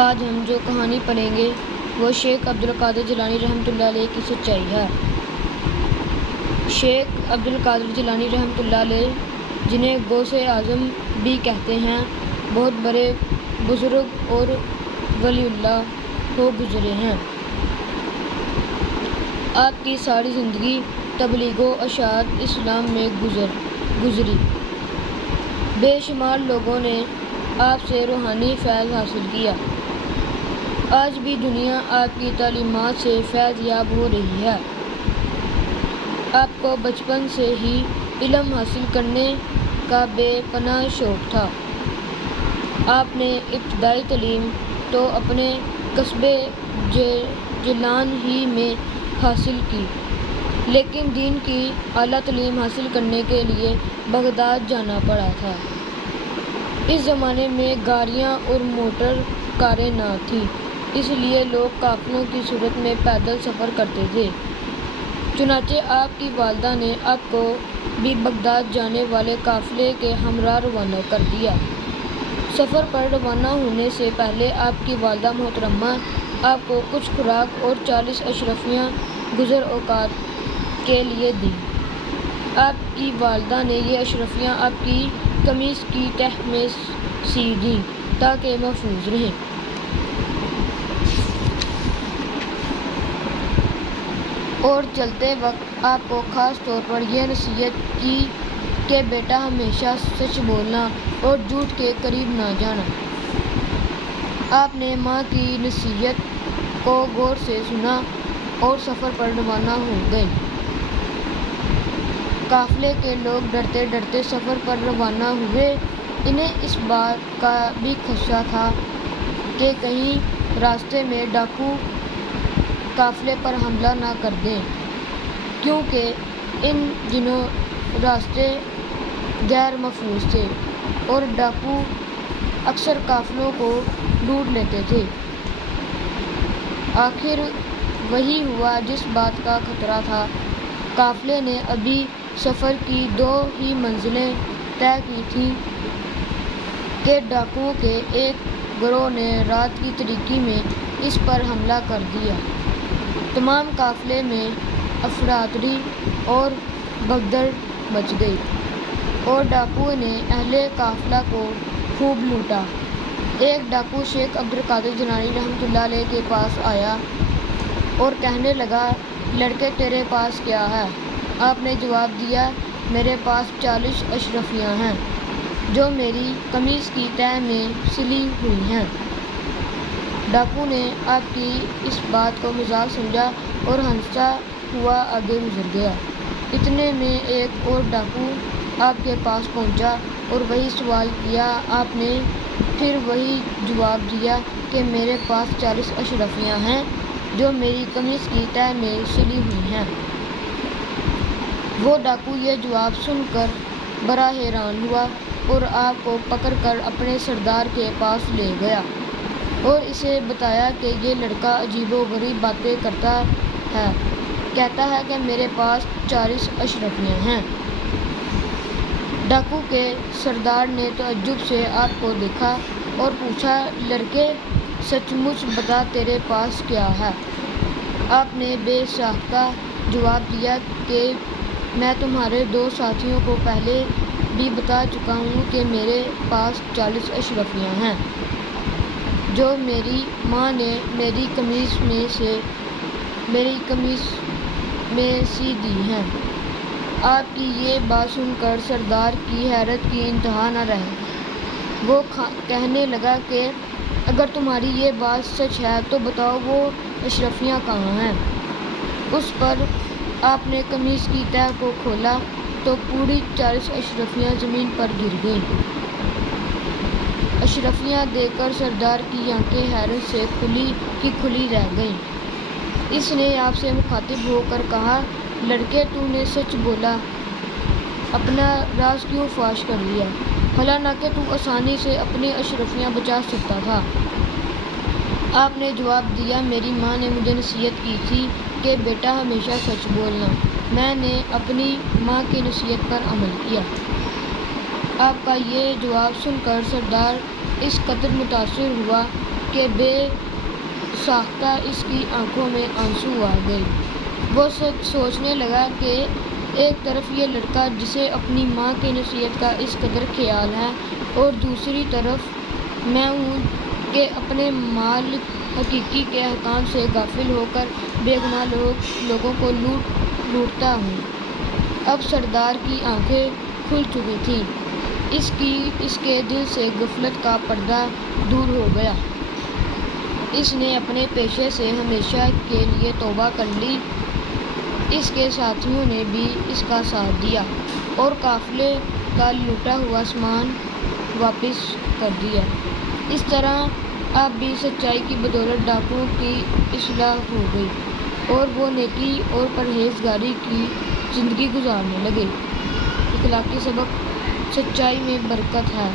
آج ہم جو کہانی پڑھیں گے وہ شیخ عبدالقادر جیلانی رحمۃ اللہ علیہ کی سچائی ہے۔ شیخ عبدالقادر جیلانی رحمۃ اللہ علیہ، جنہیں غوث اعظم بھی کہتے ہیں، بہت بڑے بزرگ اور ولی اللہ ہو گزرے ہیں۔ آپ کی ساری زندگی تبلیغ و اشاعت اسلام میں گزری۔ بے شمار لوگوں نے آپ سے روحانی فیض حاصل کیا۔ آج بھی دنیا آپ کی تعلیمات سے فیض یاب ہو رہی ہے۔ آپ کو بچپن سے ہی علم حاصل کرنے کا بے پناہ شوق تھا۔ آپ نے ابتدائی تعلیم تو اپنے قصبے جیلان ہی میں حاصل کی، لیکن دین کی اعلیٰ تعلیم حاصل کرنے کے لیے بغداد جانا پڑا تھا۔ اس زمانے میں گاڑیاں اور موٹر کاریں نہ تھیں، اس لیے لوگ قافلوں کی صورت میں پیدل سفر کرتے تھے۔ چنانچہ آپ کی والدہ نے آپ کو بھی بغداد جانے والے قافلے کے ہمراہ روانہ کر دیا۔ سفر پر روانہ ہونے سے پہلے آپ کی والدہ محترمہ آپ کو کچھ خوراک اور 40 اشرفیاں گزر اوقات کے لیے دیں۔ آپ کی والدہ نے یہ اشرفیاں آپ کی قمیص کی تہ میں سی دیں تاکہ محفوظ رہیں۔ اور چلتے وقت آپ کو خاص طور پر یہ نصیحت کی کہ بیٹا ہمیشہ سچ بولنا اور جھوٹ کے قریب نہ جانا۔ آپ نے ماں کی نصیحت کو غور سے سنا اور سفر پر روانہ ہو گئے۔ قافلے کے لوگ ڈرتے ڈرتے سفر پر روانہ ہوئے۔ انہیں اس بات کا بھی خدشہ تھا کہ کہیں راستے میں ڈاکو قافلے پر حملہ نہ کر دیں، کیونکہ ان دنوں راستے غیر محفوظ تھے اور ڈاکو اکثر قافلوں کو لوٹ لیتے تھے۔ آخر وہی ہوا جس بات کا خطرہ تھا۔ قافلے نے ابھی سفر کی 2 ہی منزلیں طے کی تھیں کہ ڈاکوؤں کے ایک گروہ نے رات کی تاریکی میں اس پر حملہ کر دیا۔ تمام قافلے میں افراتفری اور بھگدڑ مچ گئی اور ڈاکوؤں نے اہل قافلہ کو خوب لوٹا۔ ایک ڈاکو شیخ عبدالقادر جیلانی رحمۃ اللہ علیہ کے پاس آیا اور کہنے لگا، لڑکے تیرے پاس کیا ہے؟ آپ نے جواب دیا، میرے پاس 40 اشرفیاں ہیں جو میری قمیص کی تہ میں سلی ہوئی ہیں۔ ڈاکو نے آپ کی اس بات کو مذاق سمجھا اور ہنستا ہوا آگے گزر گیا۔ اتنے میں ایک اور ڈاکو آپ کے پاس پہنچا اور وہی سوال کیا۔ آپ نے پھر وہی جواب دیا کہ میرے پاس 40 اشرفیاں ہیں جو میری قمیص کی تہ میں سلی ہوئی ہیں۔ وہ ڈاکو یہ جواب سن کر بڑا حیران ہوا اور آپ کو پکڑ کر اپنے سردار کے پاس لے گیا اور اسے بتایا کہ یہ لڑکا عجیب و غریب باتیں کرتا ہے، کہتا ہے کہ میرے پاس 40 اشرفیاں ہیں۔ ڈاکو کے سردار نے تعجب سے آپ کو دیکھا اور پوچھا، لڑکے سچ مچ بتا تیرے پاس کیا ہے؟ آپ نے بے ساختہ جواب دیا کہ میں تمہارے 2 ساتھیوں کو پہلے بھی بتا چکا ہوں کہ میرے پاس 40 اشرفیاں ہیں جو میری ماں نے میری قمیص میں سی دی ہیں۔ آپ کی یہ بات سن کر سردار کی حیرت کی انتہا نہ رہی۔ وہ کہنے لگا کہ اگر تمہاری یہ بات سچ ہے تو بتاؤ وہ اشرفیاں کہاں ہیں؟ اس پر آپ نے قمیص کی تہ کو کھولا تو پوری 40 اشرفیاں زمین پر گر گئیں۔ اشرفیاں دیکھ کر سردار کی آنکھیں حیرت سے کھلی رہ گئیں۔ اس نے آپ سے مخاطب ہو کر کہا، لڑکے تو نے سچ بولا، اپنا راز کیوں فاش کر دیا؟ حالانکہ تو آسانی سے اپنی اشرفیاں بچا سکتا تھا۔ آپ نے جواب دیا، میری ماں نے مجھے نصیحت کی تھی کہ بیٹا ہمیشہ سچ بولنا۔ میں نے اپنی ماں کی نصیحت پر عمل کیا۔ آپ کا یہ جواب سن کر سردار اس قدر متاثر ہوا کہ بے ساختہ اس کی آنکھوں میں آنسو آ گئے۔ وہ سوچنے لگا کہ ایک طرف یہ لڑکا جسے اپنی ماں کی نصیحت کا اس قدر خیال ہے، اور دوسری طرف میں ہوں کہ اپنے مالک حقیقی کے احکام سے غافل ہو کر بے گناہ لوگوں کو لوٹتا ہوں۔ اب سردار کی آنکھیں کھل چکی تھیں۔ اس کے دل سے غفلت کا پردہ دور ہو گیا۔ اس نے اپنے پیشے سے ہمیشہ کے لیے توبہ کر لی۔ اس کے ساتھیوں نے بھی اس کا ساتھ دیا اور قافلے کا لوٹا ہوا سامان واپس کر دیا۔ اس طرح اب بھی سچائی کی بدولت ڈاکوؤں کی اصلاح ہو گئی اور وہ نیکی اور پرہیزگاری کی زندگی گزارنے لگے۔ اخلاقی سبق: سچائی میں برکت ہے۔